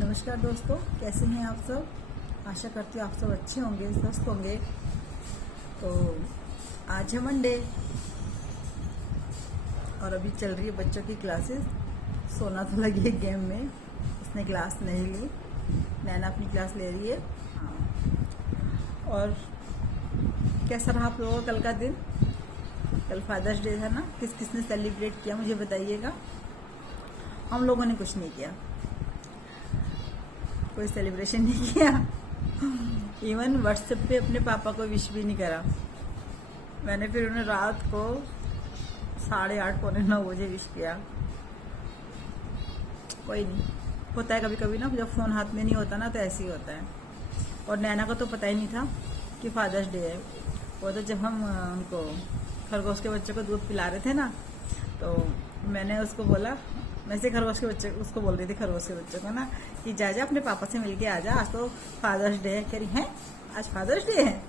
नमस्कार दोस्तों, कैसे हैं आप सब। आशा करती हूँ आप सब अच्छे होंगे, स्वस्थ होंगे। तो आज है मंडे और अभी चल रही है बच्चों की क्लासेस। सोना तो लगी है गेम में, उसने क्लास नहीं ली। नैना अपनी क्लास ले रही है। हाँ। और कैसा रहा आप लोगों का कल का दिन। कल फादर्स डे था ना, किस किसने सेलिब्रेट किया मुझे बताइएगा। हम लोगों ने कुछ नहीं किया, कोई सेलिब्रेशन नहीं किया। इवन व्हाट्सएप पे अपने पापा को विश भी नहीं करा। मैंने फिर उन्हें रात को 8:30 पौने 9 बजे विश किया। कोई नहीं, होता है कभी कभी ना, जब फ़ोन हाथ में नहीं होता ना तो ऐसे ही होता है। और नैना को तो पता ही नहीं था कि फादर्स डे है। वो तो जब हम उनको खरगोश के बच्चे को दूध पिला रहे थे ना, तो मैंने उसको बोला, मैं से खरगोश के बच्चे उसको बोल रही थी, खरगोश के बच्चे को ना, कि जा अपने पापा से मिलके आ जा, आज तो फादर्स डे है। कह रही है आज फादर्स डे है।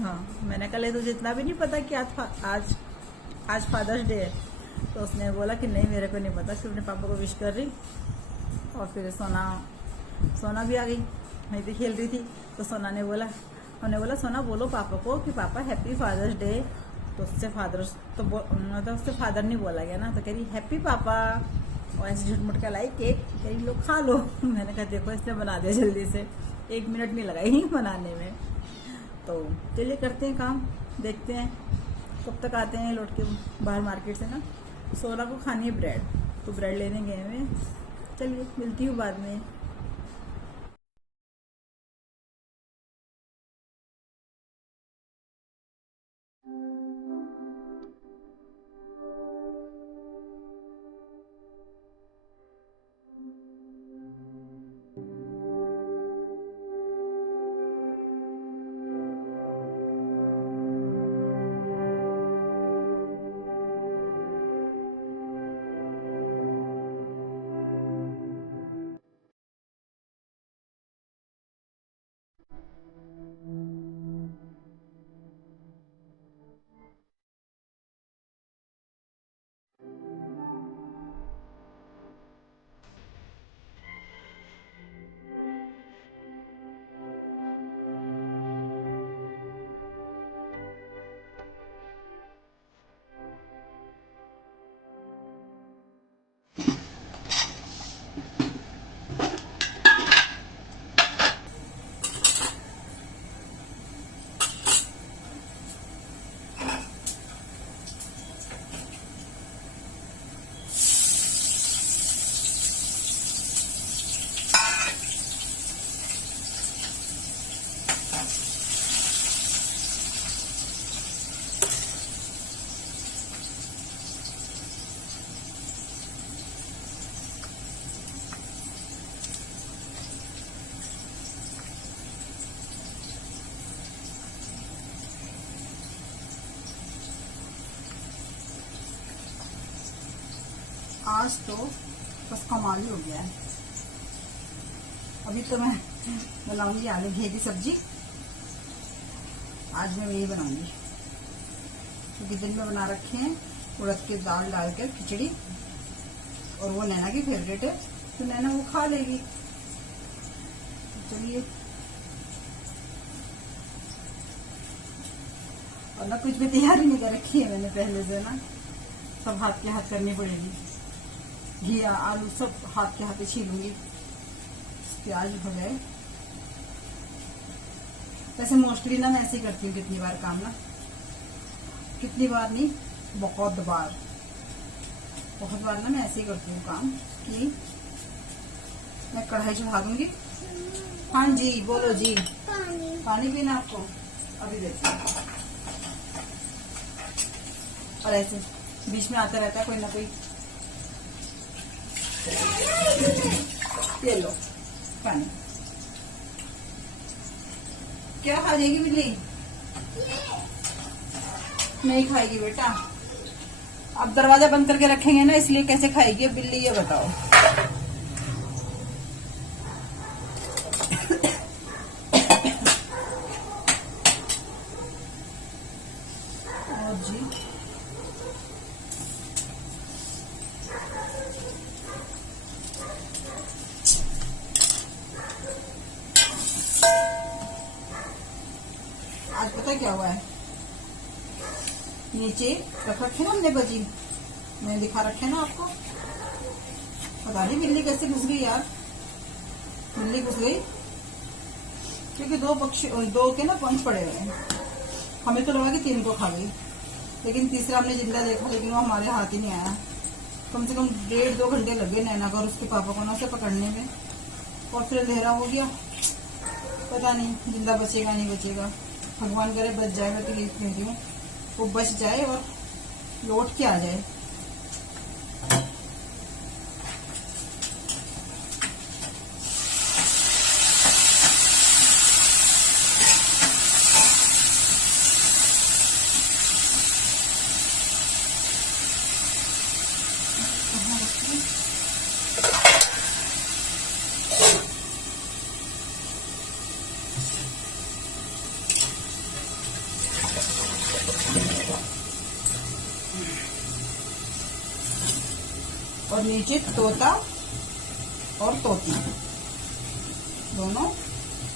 हाँ, मैंने कहा तुझे इतना भी नहीं पता कि आज फादर्स डे है। तो उसने बोला कि नहीं मेरे को नहीं पता। फिर अपने पापा को विश कर रही। और फिर सोना भी आ गई, वहीं पे खेल रही थी। तो सोना ने बोला, उन्होंने बोला सोना बोलो पापा को कि पापा हैप्पी फादर्स डे। तो उससे फादर नहीं बोला गया ना, तो कह रही हैप्पी पापा। और ऐसे झुटमुट का लाई केक, कह रही लोग खा लो। मैंने कहा देखो इसने बना दिया जल्दी से, 1 मिनट नहीं लगाई बनाने में। तो चलिए करते हैं काम, देखते हैं कब तक आते हैं लौट के बाहर मार्केट से ना। सोना को खानी है ब्रेड, तो ब्रेड लेने गए हैं। चलिए मिलती हूँ बाद में। आज तो बस कमाल ही हो गया है। अभी तो मैं बनाऊंगी आलू घी की सब्जी। आज मैं यही बनाऊंगी, क्योंकि दिन में बना रखे हैं उड़द की दाल डालकर खिचड़ी, और वो नैना की फेवरेट है, तो नैना वो खा लेगी। चलिए, और ना कुछ भी तैयारी नहीं कर रखी है मैंने पहले से ना, सब हाथ के हाथ करनी पड़ेगी। घी आलू सब हाथ के हाथ छीलूंगी। प्याज हो गए। वैसे मोस्टली ना मैं ऐसे ही करती हूँ, कितनी बार काम ना, कितनी बार नहीं बहुत बार ना मैं ऐसे ही करती हूँ काम, कि मैं कढ़ाई चढ़ा दूंगी। हाँ जी बोलो जी। पानी पीना आपको? अभी देखते हैं। और ऐसे बीच में आता रहता है कोई ना कोई। ये लो पानी। क्या खा जाएगी बिल्ली? नहीं खाएगी बेटा। अब दरवाजा बंद करके रखेंगे ना, इसलिए कैसे खाएगी बिल्ली ये बताओ। और जी पता क्या हुआ है, नीचे रख रखे ना हमने बजी, मैंने दिखा रखे ना आपको। पता नहीं बिल्ली कैसे घुस गई यार, बिल्ली घुस गई क्योंकि दो के ना पंख पड़े हुए हैं। हमें तो लगा कि 3 को खा गई, लेकिन तीसरा हमने जिंदा देखा, लेकिन वो हमारे हाथ ही नहीं आया। कम से कम 1.5-2 घंटे लगे नैना को और उसके पापा को ना उसे पकड़ने में, और फिर अंधेरा हो गया। पता नहीं जिंदा बचेगा नहीं बचेगा, भगवान करे बच जाएगा तो ये कह रही हूँ, वो बच जाए और लौट के आ जाए। और नीचे तोता और तोती दोनों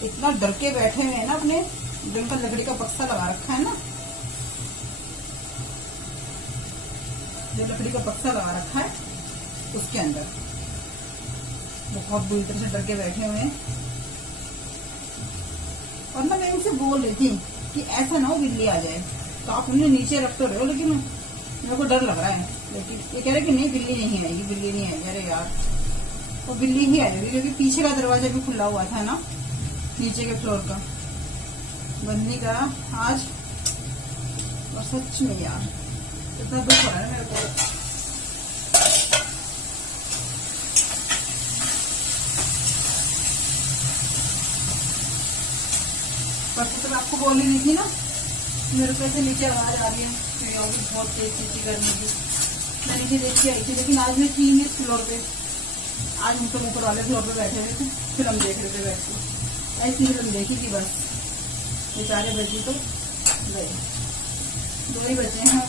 इतना डर के बैठे हुए हैं ना, अपने जिनका लकड़ी का बक्सा लगा रखा है ना, जो लकड़ी का बक्सा लगा रखा है उसके अंदर बहुत बुरी तरह से डर के बैठे हुए हैं। और ना मैं इनसे बोल रही थी कि ऐसा ना हो बिल्ली आ जाए, तो आप उन्हें नीचे रख तो रहे हो, लेकिन मेरे को डर लग रहा है। लेकिन ये कह रहे कि नहीं बिल्ली नहीं आएगी, बिल्ली नहीं आएगी। अरे यार वो बिल्ली ही आ जाएगी, क्योंकि पीछे का दरवाजा भी खुला हुआ था ना, नीचे के फ्लोर का बंद नहीं करा आज। और सच में यार इतना दुख हो रहा है मेरे को। परसों तो आपको बोल रही थी ना, मेरे को ऐसे नीचे आवाज आ रही है बहुत तेज चीची करने की। मैं नीचे देख के आई थी, लेकिन आज मैं थी नहीं फ्लोर पे। आज हम तो ऊपर वाले फ्लोर पे बैठे हुए थे, फिल्म देख रहे थे बैठ के। ऐसी फिल्म देखी थी बस, बेचारे बची तो गए, 2 ही बचे हैं।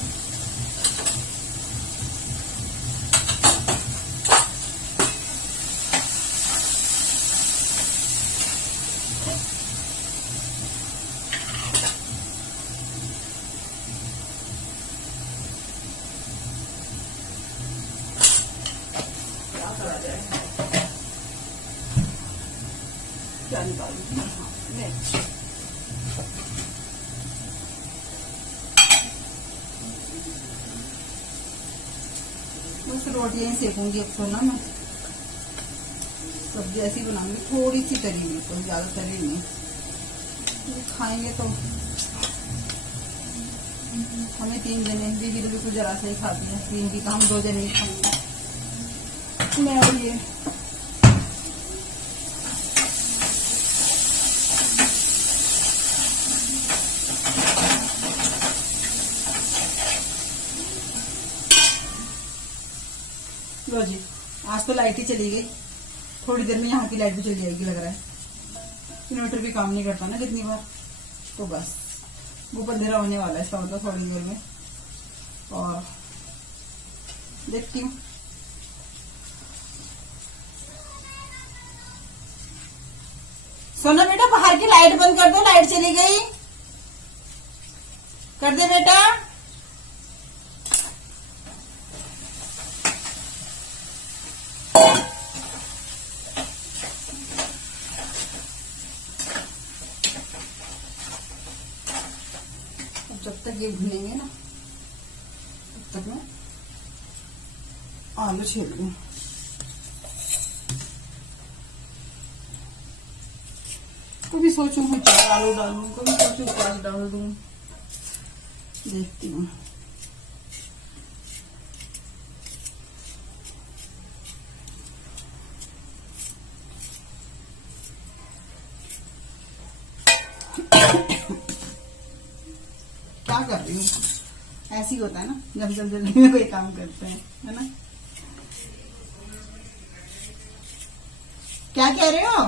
क्या निकालूंगी बस रोटियां ही सेकूंगी अब तो ना मैं। सब्जी ऐसी बनाऊंगी, थोड़ी सी तरी हुई, कोई ज्यादा तरी नहीं। खाएंगे तो हमें 3 जने, दीदी तो बिल्कुल जरा से ही खाती है, 3 की तो हम 2 जने ही खाएंगे। मैं और ये लो जी, आज तो लाइट ही चली गई। थोड़ी देर में यहाँ की लाइट भी चली जाएगी लग रहा है। इन्वर्टर भी काम नहीं करता ना कितनी बार, तो बस वो अंधेरा होने वाला है इसका मतलब थोड़ी देर में। और देखती हूँ सोना बेटा, बाहर की लाइट बंद कर दो, लाइट चली गई, कर दे बेटा। जब तक ये भुनेंगे ना तब तक मैं आलू छील लूं। कभी सोचूं मैं 4 आलू डालूं, कभी सोचूं 5 डाल दूं, देखती हूँ। क्या कर रही हूँ, ऐसी होता है ना जब जल्दी में कोई काम करते हैं, है ना। क्या कह रहे हो,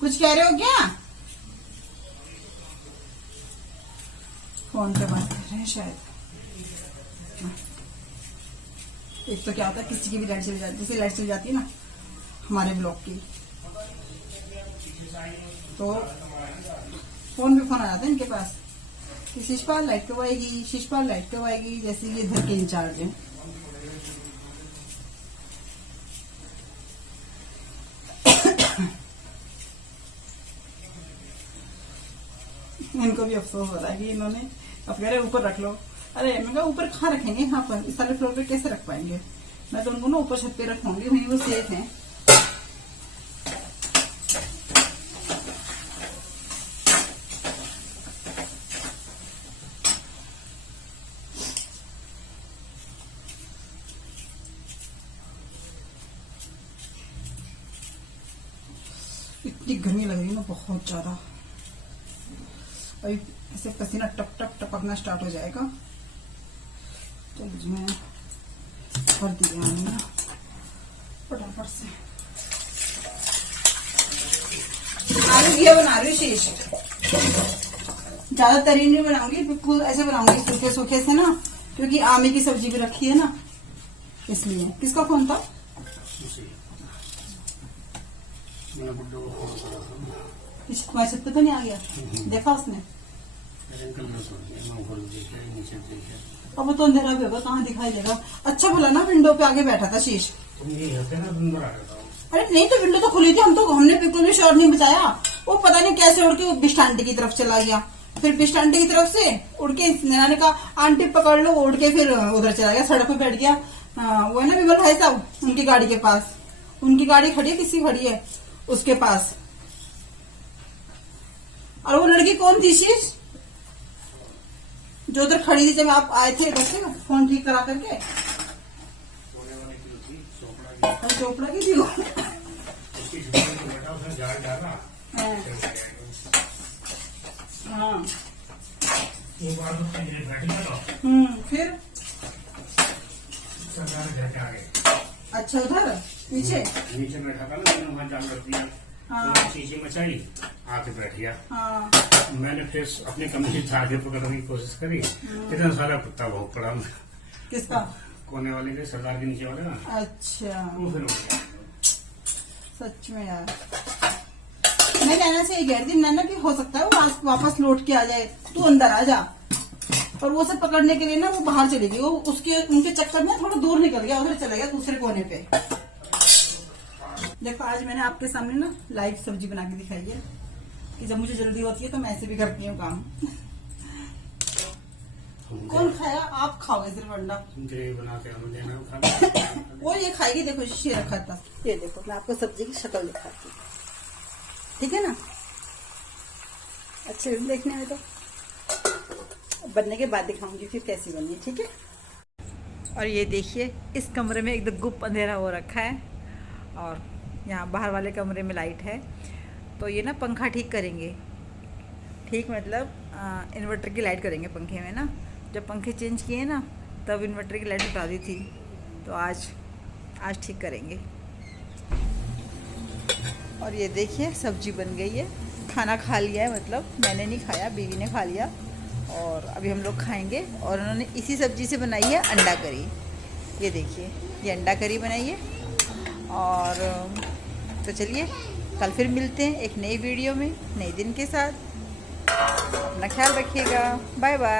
कुछ कह रहे हो क्या? फोन पे बात कर रहे हैं शायद। एक तो क्या होता है, किसी की भी लाइट चली जाती है, जैसे लाइट चली जाती है ना हमारे ब्लॉक की, तो फोन पे फोन आ जाता है इनके पास कि शिशपाल लाइट कब आएगी, शिशपाल लाइट कब आएगी, जैसे ये इधर के इंचार्ज है। इनको भी अफसोस हो रहा है कि इन्होंने अब कह रहे ऊपर रख लो। अरे मैं कहा ऊपर कहाँ रखेंगे, यहाँ पर इस सारे फ्लोर पे कैसे रख पाएंगे। मैं तो उनको ना ऊपर छत पे रखूंगी, वहीं वो सेफ है। इतनी गर्मी लग रही है ना, बहुत ज्यादा। अभी ऐसे पसीना टप टप टपकना स्टार्ट हो जाएगा। तो मैं भर दिया फटाफट से। आलू घिया बना रही हूँ शीश, ज्यादा तरी नहीं बनाऊंगी, बिल्कुल ऐसे बनाऊंगी सूखे सूखे से ना, क्योंकि आमे की सब्जी भी रखी है ना, इसलिए। किसका फोन था? तुम्हारे छत पे तो नहीं आ गया? देखा उसने? अब वो तो अंधेरा भी होगा, कहाँ दिखाई देगा। अच्छा भला ना विंडो पे आगे बैठा था शीश। अरे नहीं तो विंडो तो खुली थी, हमने बिल्कुल भी शॉट नहीं बचाया। वो पता नहीं कैसे उड़ के बिष्ट आंटी की तरफ चला गया, फिर बिष्ट आंटी की तरफ से उड़ के नैना ने कहा आंटी पकड़ लो, उड़ के फिर उधर चला गया, सड़क पे बैठ गया। वो है ना विमल भाई साहब, उनकी गाड़ी के पास, उनकी गाड़ी खड़ी है, किसी खड़ी है उसके पास। और वो लड़की कौन थी शीश, जो उधर खड़ी थी जब आप आए थे इधर से फोन ठीक करा करके? चोपड़ा की थी वो। हाँ फिर अच्छा उधर पीछे बैठा था ना, वहाँ जान रख दिया। हाँ। चीजें मचाई, आके बैठ गया। हाँ। मैंने फिर अपने कमरे से आगे पकड़ने की कोशिश करी, इतना सारा कुत्ता बहुत पड़ा। किसका? कोने वाले के, सरदार के नीचे वाले ना। अच्छा वो फिर सच में यार, मैं नैना से कह रही थी नैना कि हो सकता है वो वापस लौट के आ जाए, तू अंदर आ जा। और वो सब पकड़ने के लिए ना वो बाहर चली गई, वो उनके चक्कर में थोड़ा दूर निकल गया, उधर चला गया दूसरे कोने पे। देखो आज मैंने आपके सामने ना लाइव सब्जी बना के दिखाई है कि जब मुझे जल्दी होती है तो मैं ऐसे भी करती हूँ काम। कौन खाएगा? आप खाओगे सिर्फ अंडा बना के हमें देना। वो ये खाएगी। देखो शीशे रखा था, ये देखो मैं आपको सब्जी की शक्ल दिखाती हूँ, ठीक है ना? अच्छे देखने में, तो बनने के बाद दिखाऊंगी फिर कैसी बनी है, ठीक है? और ये देखिए इस कमरे में एकदम गुप्त अंधेरा हो रखा है, और यहाँ बाहर वाले कमरे में लाइट है। तो ये ना पंखा ठीक करेंगे, ठीक मतलब इन्वर्टर की लाइट करेंगे पंखे में ना। जब पंखे चेंज किए ना तब इन्वर्टर की लाइट उठा दी थी, तो आज ठीक करेंगे। और ये देखिए सब्जी बन गई है, खाना खा लिया है, मतलब मैंने नहीं खाया, बीवी ने खा लिया, और अभी हम लोग खाएंगे। और उन्होंने इसी सब्जी से बनाई है अंडा करी। ये देखिए ये अंडा करी बनाई है। और तो चलिए कल फिर मिलते हैं एक नई वीडियो में नए दिन के साथ। अपना ख्याल रखिएगा, बाय बाय।